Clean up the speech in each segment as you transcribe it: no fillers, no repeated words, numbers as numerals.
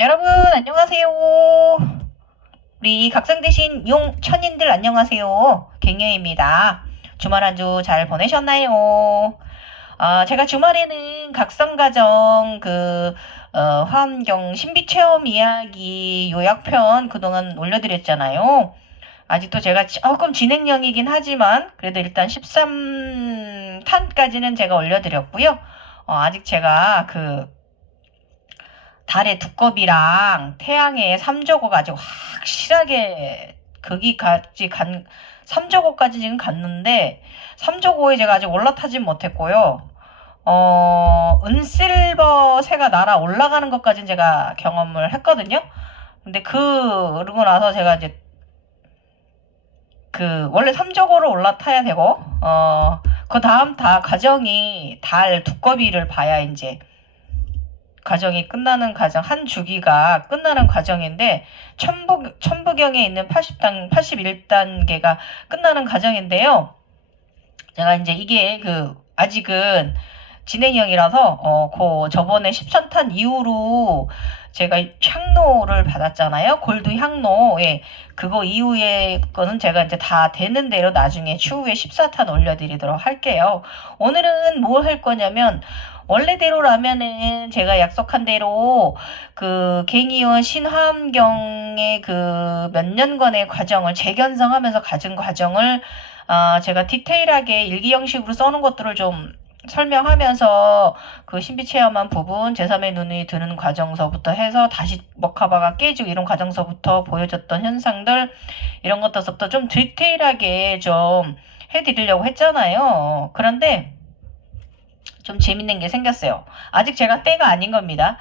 여러분 안녕하세요. 우리 각성 대신 용 천인들 안녕하세요. 갱녀입니다. 주말 한 주 잘 보내셨나요? 제가 주말에는 각성가정 화엄경 신비체험 이야기 요약편 그동안 올려드렸잖아요. 아직도 제가 조금 진행형이긴 하지만 그래도 일단 13탄까지는 제가 올려드렸고요. 아직 제가 달의 두꺼비랑 태양의 삼저고 가지고 확실하게 거기까지 삼저고까지 지금 갔는데 삼저고에 제가 아직 올라타진 못했고요. 은실버 새가 날아 올라가는 것까지는 제가 경험을 했거든요. 근데 그러고 나서 제가 이제 원래 삼저고를 올라타야 되고 그 다음 다 과정이 달 두꺼비를 봐야 이제 과정이 끝나는 과정, 한 주기가 끝나는 과정인데 천부경에 있는 81단계가 끝나는 과정인데요. 제가 이제 이게 아직은 진행형이라서 저번에 13탄 이후로 제가 향로를 받았잖아요. 골드 향로. 예. 그거 이후에 거는 제가 이제 다 되는 대로 나중에 추후에 14탄 올려드리도록 할게요. 오늘은 뭘 할 거냐면 원래대로라면은 제가 약속한 대로 갱이원 신화암경의 몇 년간의 과정을 재견성하면서 가진 과정을 제가 디테일하게 일기 형식으로 써놓은 것들을 좀 설명하면서 신비체험한 부분, 제3의 눈이 드는 과정서부터 해서 다시 먹하바가 깨지고 이런 과정서부터 보여줬던 현상들 이런 것들부터 좀 디테일하게 좀 해드리려고 했잖아요. 그런데 좀 재밌는 게 생겼어요. 아직 제가 때가 아닌 겁니다.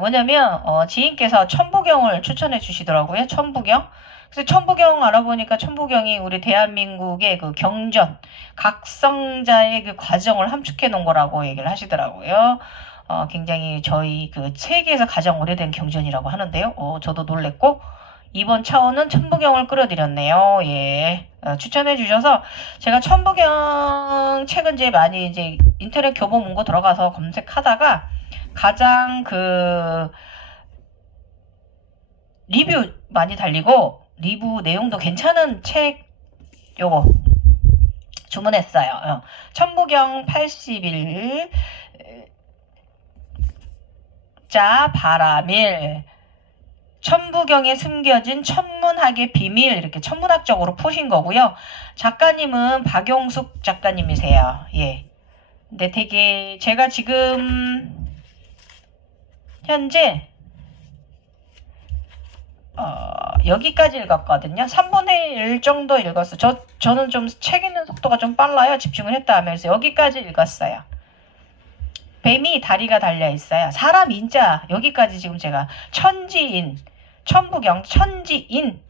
뭐냐면 지인께서 천부경을 추천해 주시더라고요. 천부경. 그래서 천부경 알아보니까 천부경이 우리 대한민국의 경전, 각성자의 과정을 함축해 놓은 거라고 얘기를 하시더라고요. 굉장히 저희 세계에서 가장 오래된 경전이라고 하는데요. 저도 놀랬고 이번 차원은 천부경을 끌어들였네요. 예. 추천해 주셔서 제가 천부경 책은 이제 많이 이제 인터넷 교보 문고 들어가서 검색하다가 가장 리뷰 많이 달리고 리뷰 내용도 괜찮은 책 요거 주문했어요. 천부경 80일 자 바라밀 천부경에 숨겨진 천문학의 비밀 이렇게 천문학적으로 푸신 거고요. 작가님은 박용숙 작가님이세요. 예. 근데 되게 제가 지금 현재 여기까지 읽었거든요. 3분의 1 정도 읽었어요. 저는 좀 책 읽는 속도가 좀 빨라요. 집중을 했다 하면서 여기까지 읽었어요. 뱀이 다리가 달려 있어요. 사람 인자 여기까지 지금 제가 천지인 천부경 천지인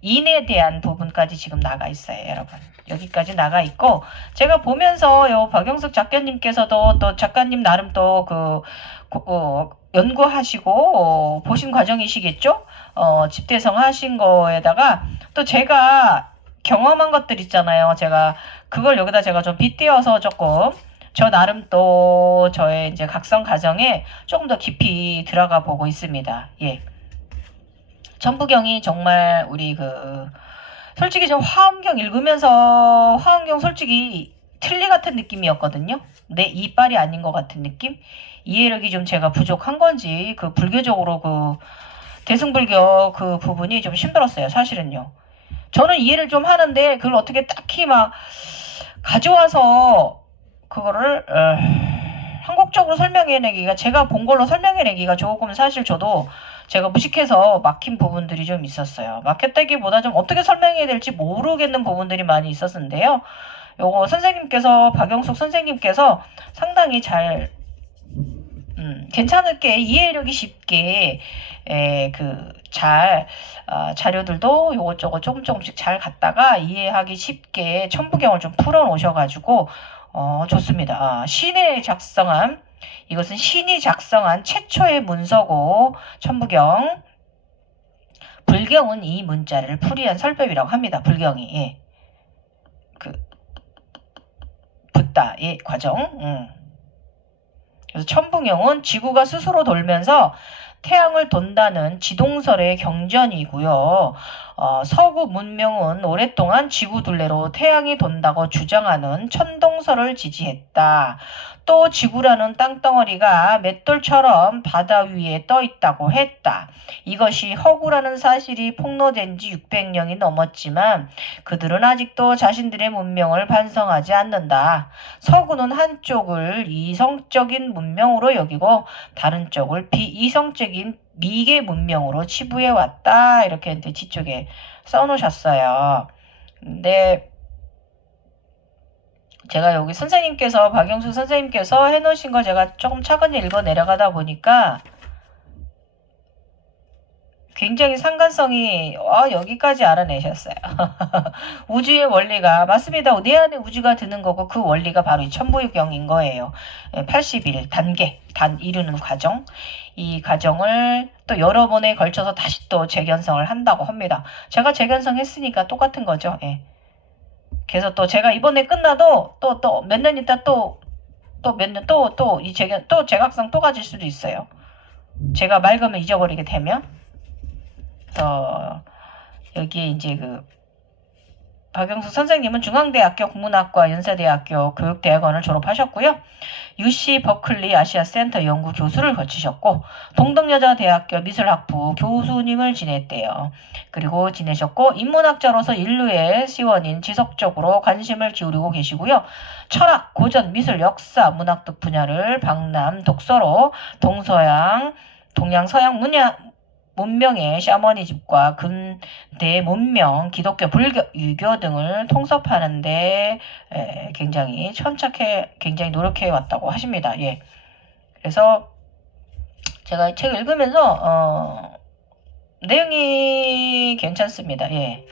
인에 대한 부분까지 지금 나가 있어요. 여러분 여기까지 나가 있고 제가 보면서 박영숙 작가님께서도 또 작가님 나름 또 연구하시고 보신 과정이시겠죠. 집대성 하신 거에다가 또 제가 경험한 것들 있잖아요. 제가 그걸 여기다 제가 좀 빗대어서 조금 저 나름 또 저의 이제 각성 과정에 조금 더 깊이 들어가 보고 있습니다. 예. 천부경이 정말 우리 솔직히 저 화엄경 읽으면서 화엄경 솔직히 틀니 같은 느낌이었거든요. 내 이빨이 아닌 것 같은 느낌? 이해력이 좀 제가 부족한 건지 불교적으로 대승불교 부분이 좀 힘들었어요. 사실은요. 저는 이해를 좀 하는데 그걸 어떻게 딱히 막 가져와서 그거를 한국적으로 설명해내기가 제가 본 걸로 설명해내기가 조금 사실 저도 제가 무식해서 막힌 부분들이 좀 있었어요. 막혔다기보다 좀 어떻게 설명해야 될지 모르겠는 부분들이 많이 있었는데요. 요거 선생님께서 박영숙 선생님께서 상당히 잘 괜찮게 이해력이 쉽게 자료들도 요것저것 조금씩 잘 갖다가 이해하기 쉽게 천부경을 좀 풀어 놓으셔가지고 좋습니다. 이것은 신이 작성한 최초의 문서고 천부경 불경은 이 문자를 풀이한 설법이라고 합니다. 불경이 예. 붓다의 과정. 그래서 천부경은 지구가 스스로 돌면서 태양을 돈다는 지동설의 경전이고요. 서구 문명은 오랫동안 지구 둘레로 태양이 돈다고 주장하는 천동설을 지지했다. 또 지구라는 땅덩어리가 맷돌처럼 바다 위에 떠 있다고 했다. 이것이 허구라는 사실이 폭로된 지 600년이 넘었지만 그들은 아직도 자신들의 문명을 반성하지 않는다. 서구는 한쪽을 이성적인 문명으로 여기고 다른 쪽을 비이성적인 미개 문명으로 치부해 왔다. 이렇게 이제 뒤쪽에 써놓으셨어요. 근데 제가 여기 선생님께서 박영수 선생님께서 해놓으신 거 제가 조금 차근히 읽어 내려가다 보니까 굉장히 상관성이 여기까지 알아내셨어요. 우주의 원리가 맞습니다. 내 안에 우주가 드는 거고 그 원리가 바로 이 천부경인 거예요. 80일 단계, 이루는 과정. 이 과정을 또 여러 번에 걸쳐서 다시 또 재견성을 한다고 합니다. 제가 재견성했으니까 똑같은 거죠. 예. 그래서 또 제가 이번에 끝나도 또 몇 년 있다 또 몇 년 또 이 재각성 또 가질 수도 있어요. 제가 맑으면 잊어버리게 되면. 여기에 이제 박영수 선생님은 중앙대학교 국문학과 연세대학교 교육대학원을 졸업하셨고요. UC 버클리 아시아 센터 연구 교수를 거치셨고 동덕여자대학교 미술학부 교수님을 지냈대요. 그리고 지내셨고 인문학자로서 인류의 시원인 지속적으로 관심을 기울이고 계시고요. 철학, 고전, 미술, 역사, 문학 등 분야를 방남, 독서로 동서양, 동양, 서양 문명의 샤머니즘과 근대 문명, 기독교, 불교, 유교 등을 통섭하는데 굉장히 굉장히 노력해 왔다고 하십니다. 예. 그래서 제가 이 책을 읽으면서 내용이 괜찮습니다. 예.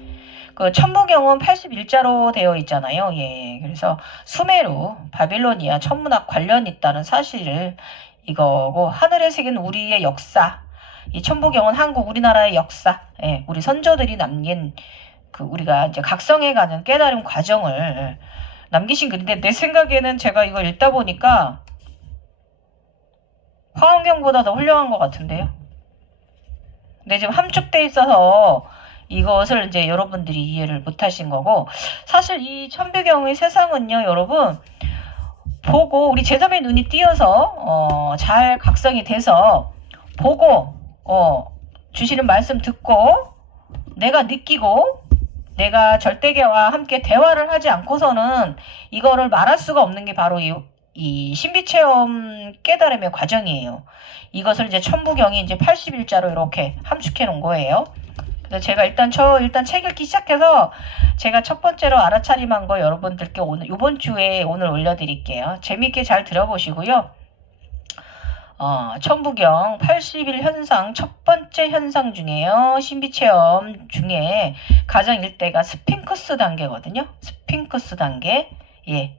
천부경은 81자로 되어 있잖아요. 예. 그래서 수메르, 바빌로니아 천문학 관련 있다는 사실을 이거고 하늘에 새긴 우리의 역사. 이 천부경은 한국 우리나라의 역사, 예, 우리 선조들이 남긴 우리가 이제 각성해가는 깨달음 과정을 남기신 글인데 내 생각에는 제가 이걸 읽다 보니까 화엄경보다 더 훌륭한 것 같은데요. 근데 지금 함축돼 있어서 이것을 이제 여러분들이 이해를 못하신 거고 사실 이 천부경의 세상은요, 여러분 보고 우리 제자의 눈이 띄어서 잘 각성이 돼서 보고 주시는 말씀 듣고 내가 느끼고 내가 절대계와 함께 대화를 하지 않고서는 이거를 말할 수가 없는 게 바로 이 신비체험 깨달음의 과정이에요. 이것을 이제 천부경이 이제 80일자로 이렇게 함축해 놓은 거예요. 그래서 제가 일단 책 읽기 시작해서 제가 첫 번째로 알아차림한 거 여러분들께 이번 주에 오늘 올려드릴게요. 재밌게 잘 들어보시고요. 천부경 80일 현상 첫 번째 현상 중에요. 신비체험 중에 가장 일대가 스핑크스 단계거든요. 스핑크스 단계. 예.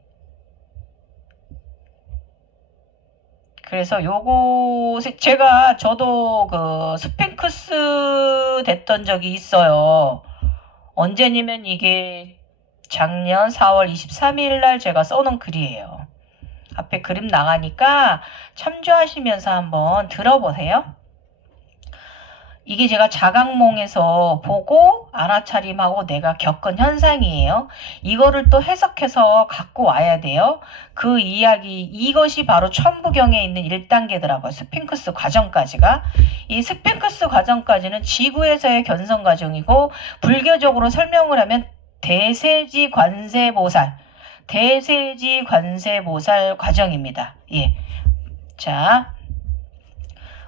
그래서 요거 저도 스핑크스 됐던 적이 있어요. 언제냐면 이게 작년 4월 23일 날 제가 써놓은 글이에요. 앞에 그림 나가니까 참조하시면서 한번 들어보세요. 이게 제가 자각몽에서 보고 알아차림하고 내가 겪은 현상이에요. 이거를 또 해석해서 갖고 와야 돼요. 그 이야기, 이것이 바로 천부경에 있는 1단계더라고요. 스핑크스 과정까지가. 이 스핑크스 과정까지는 지구에서의 견성 과정이고 불교적으로 설명을 하면 대세지 관세보살 과정입니다. 예. 자,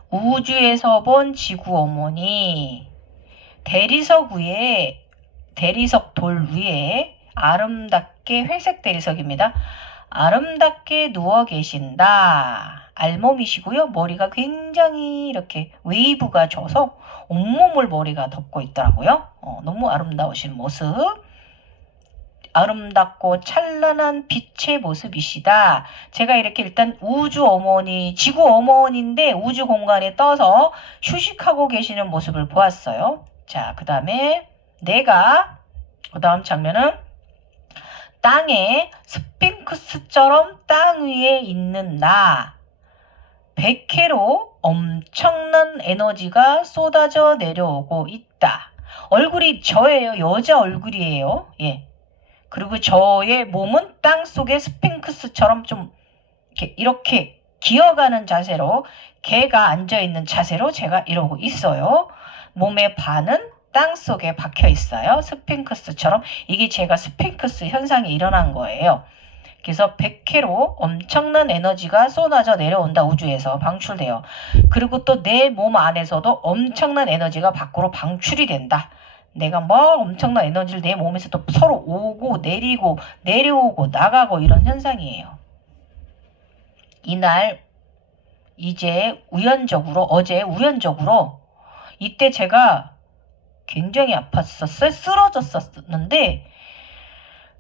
우주에서 본 지구 어머니, 대리석 돌 위에 아름답게 회색 대리석입니다. 아름답게 누워 계신다. 알몸이시고요. 머리가 굉장히 이렇게 웨이브가 져서 온몸을 머리가 덮고 있더라고요. 너무 아름다우신 모습. 아름답고 찬란한 빛의 모습이시다. 제가 이렇게 일단 우주 어머니, 지구 어머니인데 우주 공간에 떠서 휴식하고 계시는 모습을 보았어요. 자, 그 다음에 그 다음 장면은 땅에 스핑크스처럼 땅 위에 있는 나. 백회로 엄청난 에너지가 쏟아져 내려오고 있다. 얼굴이 저예요. 여자 얼굴이에요. 예. 그리고 저의 몸은 땅속의 스핑크스처럼 좀 이렇게 기어가는 자세로, 개가 앉아있는 자세로 제가 이러고 있어요. 몸의 반은 땅속에 박혀 있어요. 스핑크스처럼. 이게 제가 스핑크스 현상이 일어난 거예요. 그래서 100회로 엄청난 에너지가 쏟아져 내려온다. 우주에서 방출돼요. 그리고 또 내 몸 안에서도 엄청난 에너지가 밖으로 방출이 된다. 내가 뭐 엄청난 에너지를 내 몸에서 또 서로 오고 내리고 내려오고 나가고 이런 현상이에요. 이날 이제 우연적으로, 어제 우연적으로, 이때 제가 굉장히 아팠었어요. 쓰러졌었는데,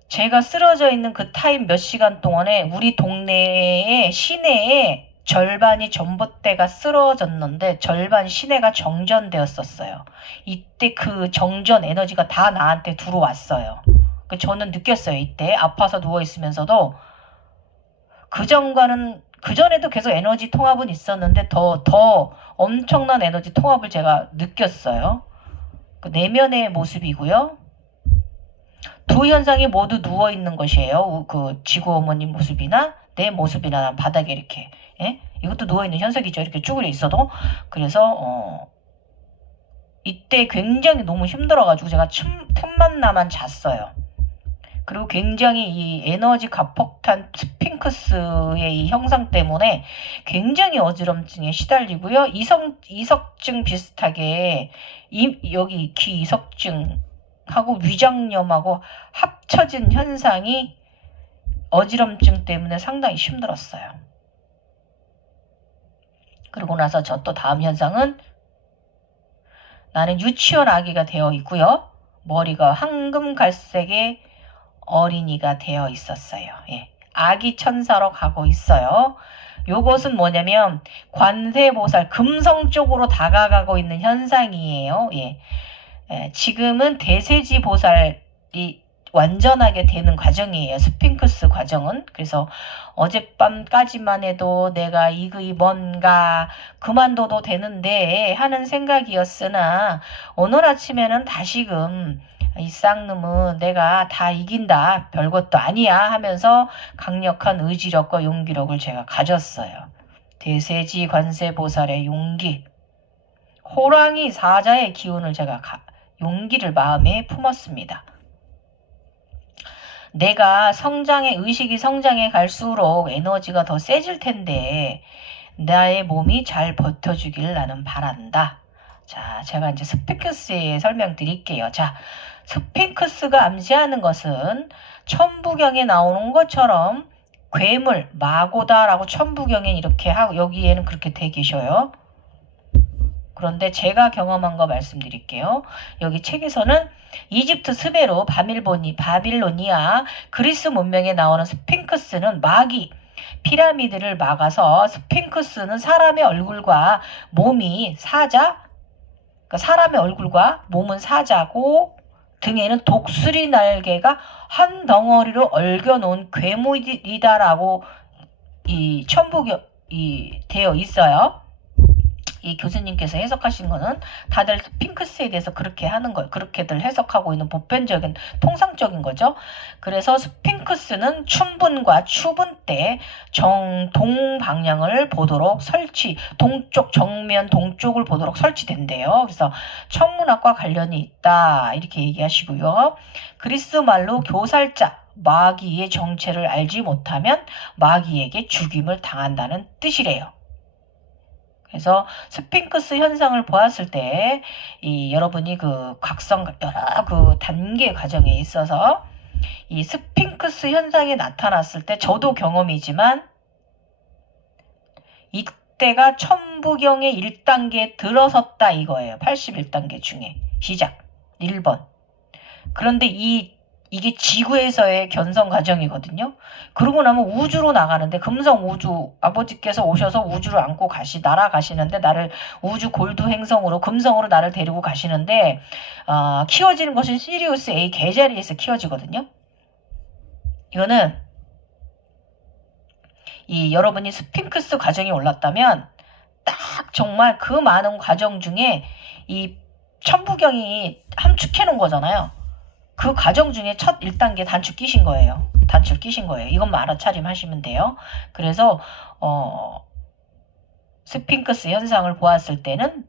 제가 쓰러져 있는 그 타임 몇 시간 동안에 우리 동네의 시내에 절반이 전봇대가 쓰러졌는데 절반 시내가 정전되었었어요. 이때 그 정전 에너지가 다 나한테 들어왔어요. 저는 느꼈어요. 이때 아파서 누워있으면서도 그전에도 계속 에너지 통합은 있었는데 더 엄청난 에너지 통합을 제가 느꼈어요. 그 내면의 모습이고요. 두 현상이 모두 누워있는 것이에요. 그 지구 어머님 모습이나 내 모습이나 바닥에 이렇게. 예? 이것도 누워있는 현상이죠. 이렇게 쭈그려 있어도. 그래서 이때 굉장히 너무 힘들어가지고 제가 틈만 나만 잤어요. 그리고 굉장히 이 에너지 가폭탄 스핑크스의 이 형상 때문에 굉장히 어지럼증에 시달리고요. 이석증 비슷하게 여기 귀 이석증하고 위장염하고 합쳐진 현상이 어지럼증 때문에 상당히 힘들었어요. 그러고 나서 저 또 다음 현상은 나는 유치원 아기가 되어 있고요. 머리가 황금갈색의 어린이가 되어 있었어요. 예. 아기 천사로 가고 있어요. 요것은 뭐냐면 관세보살 금성 쪽으로 다가가고 있는 현상이에요. 예. 지금은 대세지 보살이 완전하게 되는 과정이에요. 스핑크스 과정은. 그래서 어젯밤까지만 해도 내가 이거 뭔가 그만둬도 되는데 하는 생각이었으나 오늘 아침에는 다시금 이 쌍놈은 내가 다 이긴다. 별것도 아니야 하면서 강력한 의지력과 용기력을 제가 가졌어요. 대세지 관세보살의 용기. 호랑이 사자의 기운을 제가 용기를 마음에 품었습니다. 내가 의식이 성장해 갈수록 에너지가 더 세질 텐데 나의 몸이 잘 버텨주길 나는 바란다. 자, 제가 이제 스핑크스에 설명드릴게요. 자, 스핑크스가 암시하는 것은 천부경에 나오는 것처럼 괴물, 마고다라고 천부경에 이렇게 하고 여기에는 그렇게 돼 계셔요. 그런데 제가 경험한 거 말씀드릴게요. 여기 책에서는 이집트 스베로 바빌로니아 그리스 문명에 나오는 스핑크스는 마귀, 피라미드를 막아서 스핑크스는 사람의 얼굴과 몸이 사자, 그러니까 사람의 얼굴과 몸은 사자고 등에는 독수리 날개가 한 덩어리로 얽혀놓은 괴물이다라고 이 천부경이 되어 있어요. 이 교수님께서 해석하신 거는 다들 스핑크스에 대해서 그렇게 하는 거, 그렇게들 해석하고 있는 보편적인 통상적인 거죠. 그래서 스핑크스는 춘분과 추분 때 정동 방향을 보도록 정면 동쪽을 보도록 설치된대요. 그래서 천문학과 관련이 있다 이렇게 얘기하시고요. 그리스 말로 교살자, 마귀의 정체를 알지 못하면 마귀에게 죽임을 당한다는 뜻이래요. 그래서 스핑크스 현상을 보았을 때 여러분이 그 각성 여러 그 단계 과정에 있어서 이 스핑크스 현상이 나타났을 때 저도 경험이지만 이때가 천부경의 1단계에 들어섰다 이거예요. 81단계 중에 시작 1번. 그런데 이게 지구에서의 견성 과정이거든요. 그러고 나면 우주로 나가는데 금성 우주 아버지께서 오셔서 우주를 안고 날아가시는데 나를 우주 골드 행성으로 금성으로 나를 데리고 가시는데 키워지는 것은 시리우스 A 계자리에서 키워지거든요. 이거는 여러분이 스핑크스 과정이 올랐다면 딱 정말 그 많은 과정 중에 이 천부경이 함축해 놓은 거잖아요. 그 과정 중에 첫 1단계 단축 끼신 거예요. 단축 끼신 거예요. 이것만 알아차림하시면 돼요. 그래서 스핑크스 현상을 보았을 때는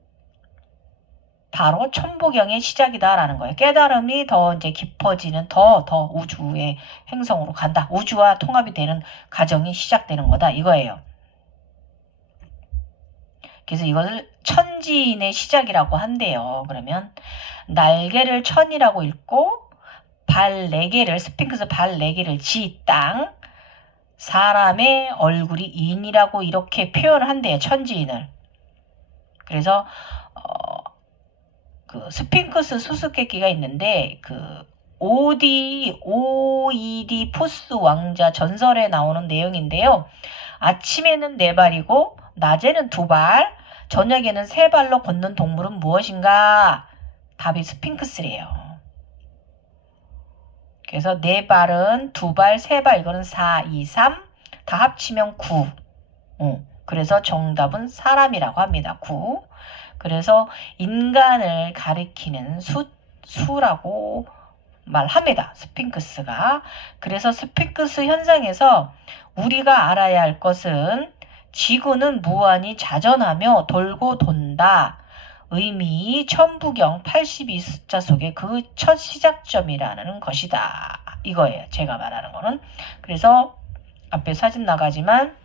바로 천부경의 시작이다라는 거예요. 깨달음이 더 이제 깊어지는 더 우주의 행성으로 간다. 우주와 통합이 되는 과정이 시작되는 거다. 이거예요. 그래서 이것을 천지인의 시작이라고 한대요. 그러면 날개를 천이라고 읽고 발 4개를 스핑크스 발 4개를 지 땅, 사람의 얼굴이 인이라고 이렇게 표현을 한대요. 천지인을. 그래서 그 스핑크스 수수께끼가 있는데 그 오이디 푸스 왕자 전설에 나오는 내용인데요. 아침에는 4발이고 낮에는 2발, 저녁에는 3발로 걷는 동물은 무엇인가? 답이 스핑크스래요. 그래서 4발은 2발, 3발, 이거는 4, 2, 3, 다 합치면 9. 그래서 정답은 사람이라고 합니다. 9. 그래서 인간을 가리키는 수라고 말합니다. 스핑크스가. 그래서 스핑크스 현상에서 우리가 알아야 할 것은 지구는 무한히 자전하며 돌고 돈다. 의미 천부경 82 숫자 속에 그 첫 시작점이라는 것이다. 이거예요. 제가 말하는 거는. 그래서 앞에 사진 나가지만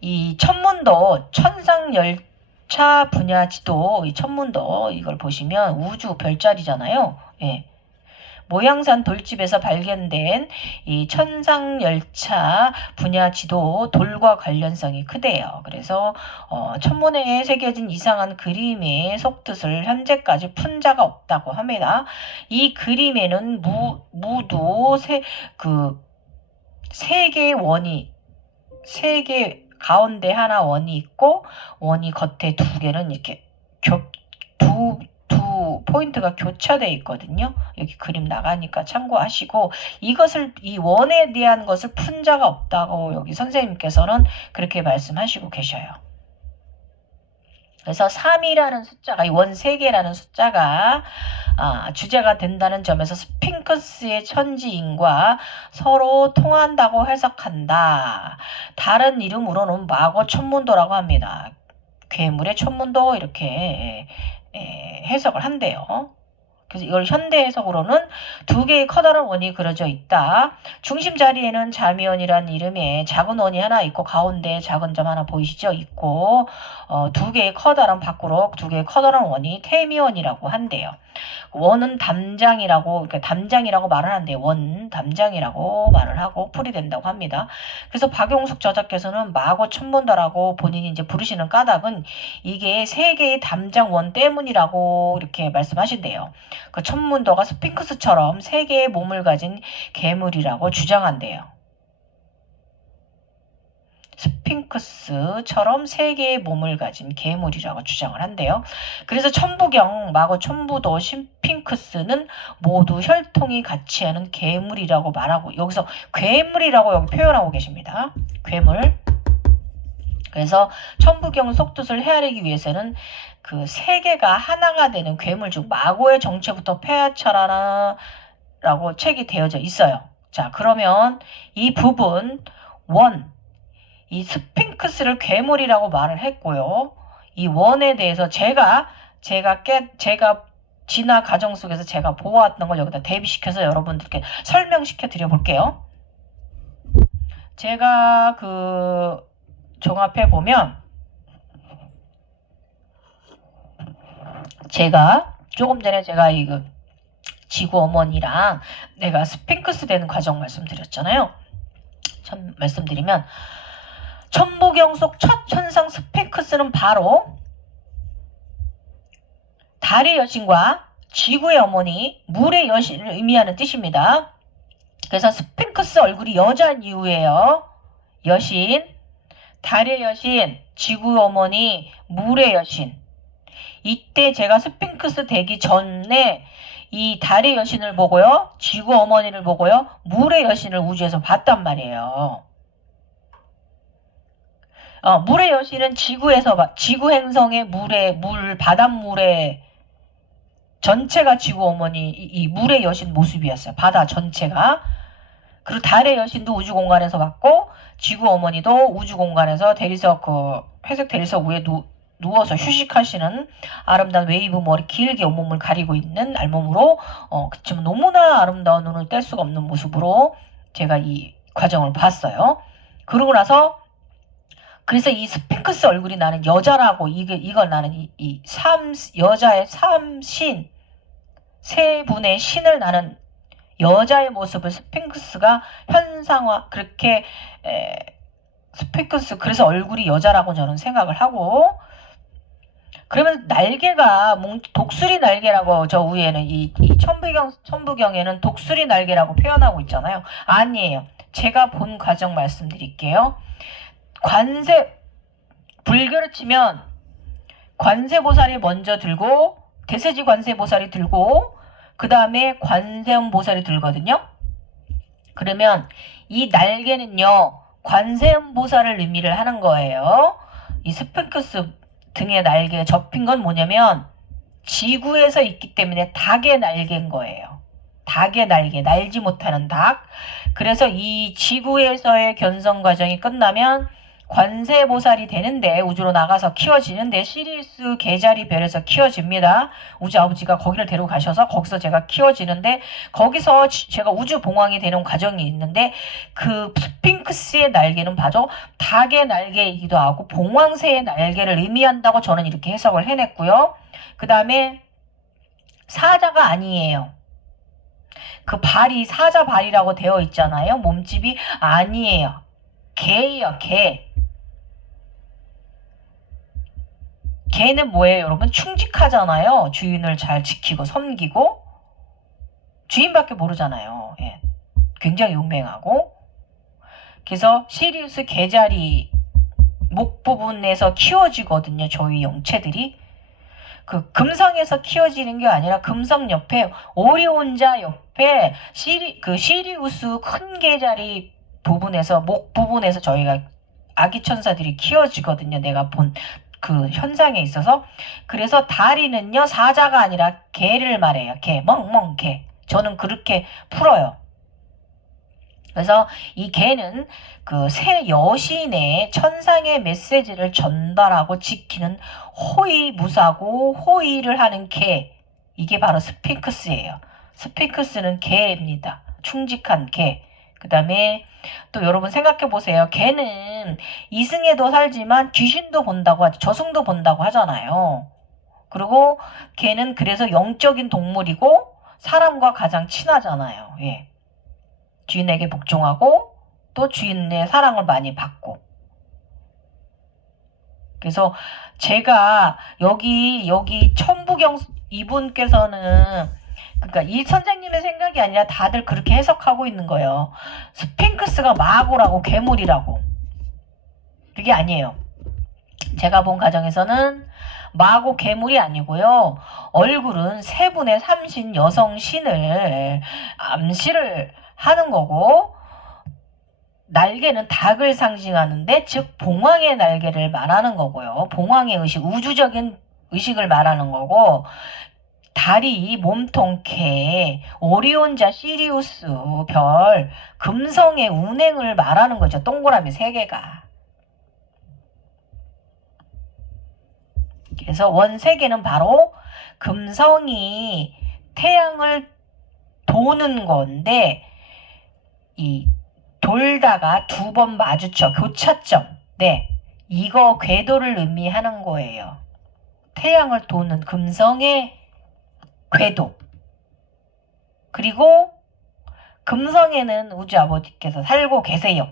이 천문도 천상열차 분야 지도, 이 천문도 이걸 보시면 우주 별자리잖아요. 예. 모양산 돌집에서 발견된 이 천상열차 분야 지도 돌과 관련성이 크대요. 그래서 천문에 새겨진 이상한 그림의 속뜻을 현재까지 푼 자가 없다고 합니다. 이 그림에는 무도 세 개의 원이, 3개 가운데 하나 원이 있고 원이 겉에 2개는 이렇게 두 포인트가 교차되어 있거든요. 여기 그림 나가니까 참고하시고, 이것을 이 원에 대한 것을 푼 자가 없다고 여기 선생님께서는 그렇게 말씀하시고 계셔요. 그래서 3이라는 숫자가, 이 원 3개라는 숫자가 주제가 된다는 점에서 스핑크스의 천지인과 서로 통한다고 해석한다. 다른 이름으로는 마고 천문도라고 합니다. 괴물의 천문도 이렇게 해석을 한대요. 그래서 이걸 현대 해석으로는 2개의 커다란 원이 그려져 있다. 중심 자리에는 자미원이라는 이름의 작은 원이 하나 있고 가운데 작은 점 하나 보이시죠? 있고 2개의 커다란 밖으로 2개의 커다란 원이 태미원이라고 한대요. 원은 담장이라고, 그러니까 담장이라고 말을 하는데 원 담장이라고 말을 하고 풀이된다고 합니다. 그래서 박용숙 저자께서는 마고 천문도라고 본인이 이제 부르시는 까닭은 이게 3개의 담장 원 때문이라고 이렇게 말씀하신대요. 그 천문도가 스핑크스처럼 3개의 몸을 가진 괴물이라고 주장한대요. 스핑크스처럼 3개의 몸을 가진 괴물이라고 주장을 한대요. 그래서 천부경, 마고 천부도, 스핑크스는 모두 혈통이 같이 하는 괴물이라고 말하고, 여기서 괴물이라고 여기 표현하고 계십니다. 괴물. 그래서 천부경 속뜻을 헤아리기 위해서는 그 3개가 하나가 되는 괴물 중 마고의 정체부터 파헤쳐라라고 책이 되어져 있어요. 자, 그러면 이 부분 이 스핑크스를 괴물이라고 말을 했고요. 이 원에 대해서 제가 진화 과정 속에서 제가 보아왔던 걸 여기다 대비시켜서 여러분들께 설명시켜 드려 볼게요. 제가 종합해 보면, 조금 전에 제가 이거 지구 어머니랑 내가 스핑크스 되는 과정 말씀드렸잖아요. 말씀드리면 천부경 속 첫 현상 스핑크스는 바로 달의 여신과 지구의 어머니, 물의 여신을 의미하는 뜻입니다. 그래서 스핑크스 얼굴이 여자인 이유예요. 여신, 달의 여신, 지구의 어머니, 물의 여신. 이때 제가 스핑크스 되기 전에 이 달의 여신을 보고요, 지구 어머니를 보고요, 물의 여신을 우주에서 봤단 말이에요. 물의 여신은 지구 행성의 바닷물의 전체가 지구 어머니, 이 물의 여신 모습이었어요. 바다 전체가. 그리고 달의 여신도 우주 공간에서 봤고, 지구 어머니도 우주 공간에서 회색 대리석 위에 누워서 휴식하시는 아름다운 웨이브 머리 길게 온몸을 가리고 있는 알몸으로, 그치만 너무나 아름다운 눈을 뗄 수가 없는 모습으로 제가 이 과정을 봤어요. 그러고 나서, 그래서 이 스핑크스 얼굴이 나는 여자라고, 이걸 나는 여자의 삼신, 세 분의 신을 나는 여자의 모습을 스핑크스가 현상화, 그렇게, 스핑크스, 그래서 얼굴이 여자라고 저는 생각을 하고, 그러면 날개가, 독수리 날개라고 저 위에는, 이 천부경에는 독수리 날개라고 표현하고 있잖아요. 아니에요. 제가 본 과정 말씀드릴게요. 불교를 치면 관세보살이 먼저 들고, 대세지 관세보살이 들고, 그 다음에 관세음보살이 들거든요. 그러면 이 날개는요, 관세음보살을 의미를 하는 거예요. 이 스핑크스 등의 날개에 접힌 건 뭐냐면 지구에서 있기 때문에 닭의 날개인 거예요. 닭의 날개, 날지 못하는 닭. 그래서 이 지구에서의 견성 과정이 끝나면 관세보살이 되는데, 우주로 나가서 키워지는데, 시리우스 개자리 별에서 키워집니다. 우주 아버지가 거기를 데려가셔서 거기서 제가 키워지는데, 거기서 제가 우주 봉황이 되는 과정이 있는데, 그 스핑크스의 날개는 바로 닭의 날개이기도 하고 봉황새의 날개를 의미한다고 저는 이렇게 해석을 해냈고요. 그 다음에 사자가 아니에요. 그 발이 사자 발이라고 되어 있잖아요. 몸집이 아니에요. 개예요, 개. 개는 뭐예요, 여러분? 충직하잖아요. 주인을 잘 지키고 섬기고. 주인밖에 모르잖아요. 예. 굉장히 용맹하고. 그래서 시리우스 개자리 목 부분에서 키워지거든요, 저희 영체들이. 그 금성에서 키워지는 게 아니라 금성 옆에 오리온자 옆에 시리우스 큰 개자리 부분에서, 목 부분에서 저희가 아기 천사들이 키워지거든요. 내가 본 그 현상에 있어서. 그래서 다리는요, 사자가 아니라 개를 말해요. 개, 멍멍 개. 저는 그렇게 풀어요. 그래서 이 개는 그 새 여신의 천상의 메시지를 전달하고 지키는 호위무사고 호위를 하는 개. 이게 바로 스핑크스예요. 스핑크스는 개입니다. 충직한 개. 그 다음에 또 여러분 생각해 보세요. 개는 이승에도 살지만 귀신도 본다고 하죠. 저승도 본다고 하잖아요. 그리고 개는 그래서 영적인 동물이고 사람과 가장 친하잖아요. 예. 주인에게 복종하고 또 주인의 사랑을 많이 받고. 그래서 제가 여기 천부경 이분께서는, 그러니까 이 선생님의 생각이 아니라 다들 그렇게 해석하고 있는 거예요. 스핑크스가 마고라고, 괴물이라고. 그게 아니에요. 제가 본 가정에서는 마고 괴물이 아니고요. 얼굴은 세 분의 삼신 여성 신을 암시를 하는 거고, 날개는 닭을 상징하는데, 즉 봉황의 날개를 말하는 거고요. 봉황의 의식, 우주적인 의식을 말하는 거고, 다리, 몸통, 개, 오리온자, 시리우스 별, 금성의 운행을 말하는 거죠. 동그라미 3개가. 그래서 원 3개는 바로 금성이 태양을 도는 건데, 이 돌다가 2번 마주쳐, 교차점. 네, 이거 궤도를 의미하는 거예요. 태양을 도는 금성의 궤도. 그리고 금성에는 우주 아버지께서 살고 계세요.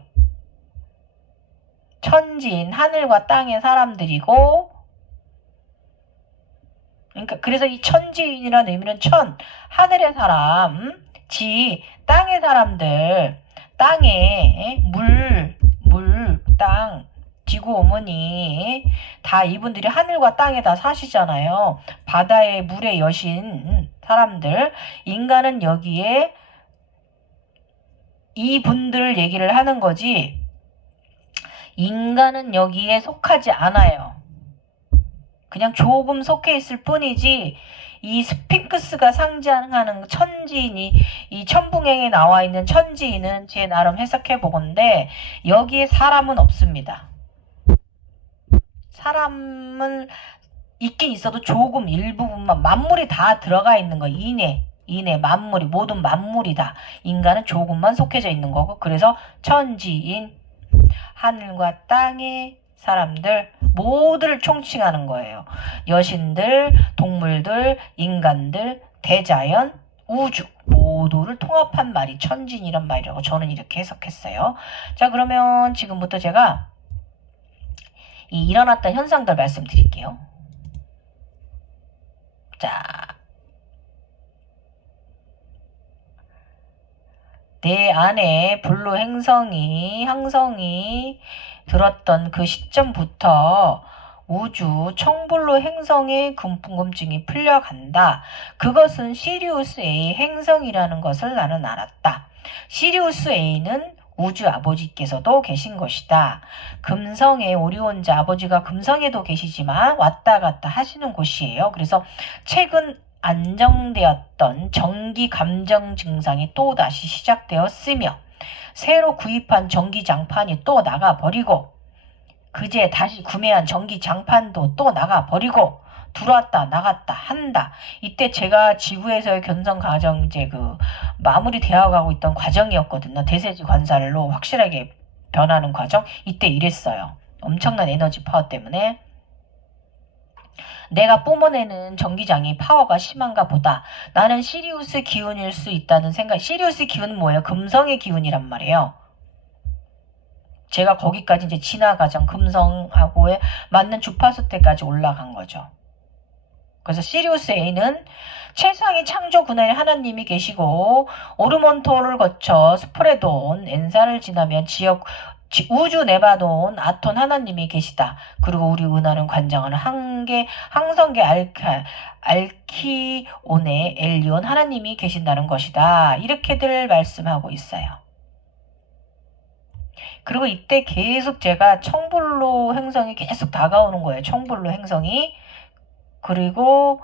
천지인 하늘과 땅의 사람들이고, 그러니까 그래서 이 천지인이라는 의미는 하늘의 사람, 땅의 사람들, 땅에 땅, 지구 어머니, 다 이분들이 하늘과 땅에 다 사시잖아요. 바다의 물의 여신 사람들. 인간은 여기에 이분들 얘기를 하는 거지, 인간은 여기에 속하지 않아요. 그냥 조금 속해 있을 뿐이지 이 스핑크스가 상징하는 천지인이 이 천붕행에 나와 있는 천지인은 제 나름 해석해 보건데 여기에 사람은 없습니다. 사람은 있긴 있어도 조금 일부분만 만물이 다 들어가 있는 거 이내 만물이 모든 만물이 다 인간은 조금만 속해져 있는 거고 그래서 천지인 하늘과 땅의 사람들 모두를 총칭하는 거예요. 여신들, 동물들, 인간들, 대자연, 우주 모두를 통합한 말이 천진이란 말이라고 저는 이렇게 해석했어요. 자 그러면 지금부터 제가 이 일어났던 현상들 말씀드릴게요. 자, 내 안에 불로 항성이 들었던 그 시점부터 우주 청불로 행성의 궁금증이 풀려간다. 그것은 시리우스 A 행성이라는 것을 나는 알았다. 시리우스 A는 우주 아버지께서도 계신 것이다. 금성의 오리온자 아버지가 금성에도 계시지만 왔다 갔다 하시는 곳이에요. 그래서 최근 안정되었던 전기 감정 증상이 또다시 시작되었으며 새로 구입한 전기장판이 또 나가버리고 그제 다시 구매한 전기장판도 또 나가버리고 들어왔다 나갔다 한다. 이때 제가 지구에서의 견성 과정 이제 그 마무리 되어가고 있던 과정이었거든요. 대세지 관살로 확실하게 변하는 과정. 이때 이랬어요. 엄청난 에너지 파워 때문에 내가 뿜어내는 전기장이 파워가 심한가 보다. 나는 시리우스 기운일 수 있다는 생각. 시리우스 기운은 뭐예요? 금성의 기운이란 말이에요. 제가 거기까지 이제 진화과정 금성하고에 맞는 주파수 때까지 올라간 거죠. 그래서 시리우스 A는 최상의 창조 군의 하나님이 계시고 오르몬토를 거쳐 스프레돈 엔사를 지나면 우주 네바돈 아톤 하나님이 계시다. 그리고 우리 은하는 관장하는 항성계 알키온의 엘리온 하나님이 계신다는 것이다. 이렇게들 말씀하고 있어요. 그리고 이때 계속 제가 청불로 행성이 계속 다가오는 거예요. 청불로 행성이. 그리고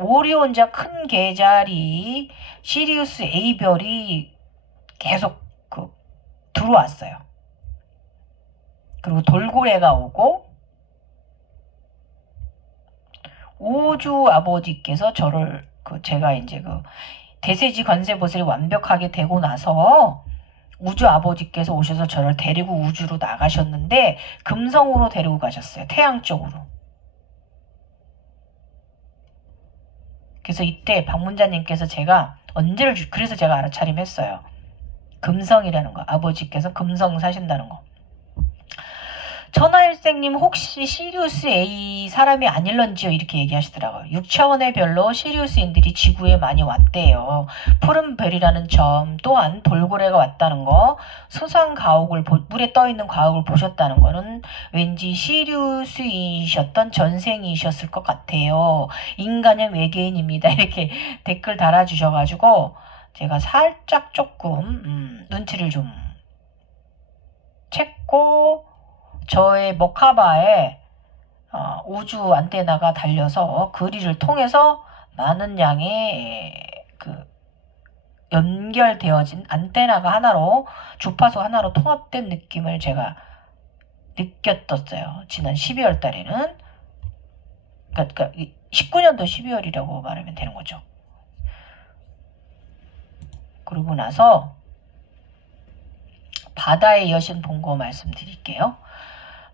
오리온자 큰 계자리 시리우스 A별이 계속 들어왔어요. 그리고 돌고래가 오고 우주 아버지께서 저를 제가 이제 대세지 관세보살이 완벽하게 되고 나서 우주 아버지께서 오셔서 저를 데리고 우주로 나가셨는데 금성으로 데리고 가셨어요. 태양 쪽으로. 그래서 이때 박문자님께서 제가 그래서 제가 알아차림했어요. 금성이라는 거. 아버지께서 금성 사신다는 거. 천하일생님 혹시 시리우스 A 사람이 아닐런지요? 이렇게 얘기하시더라고요. 6차원의 별로 시리우스인들이 지구에 많이 왔대요. 푸른 별이라는 점 또한 돌고래가 왔다는 거 수상 가옥을 물에 떠있는 가옥을 보셨다는 거는 왠지 시리우스이셨던 전생이셨을 것 같아요. 인간은 외계인입니다. 이렇게 댓글 달아주셔가지고 제가 살짝 조금 눈치를 좀 챘고 저의 머카바에 우주 안테나가 달려서 거리를 통해서 많은 양의 연결되어진 안테나가 하나로 주파수 하나로 통합된 느낌을 제가 느꼈었어요. 지난 12월 달에는 그러니까 19년도 12월이라고 말하면 되는 거죠. 그러고 나서 바다의 여신 본 거 말씀드릴게요.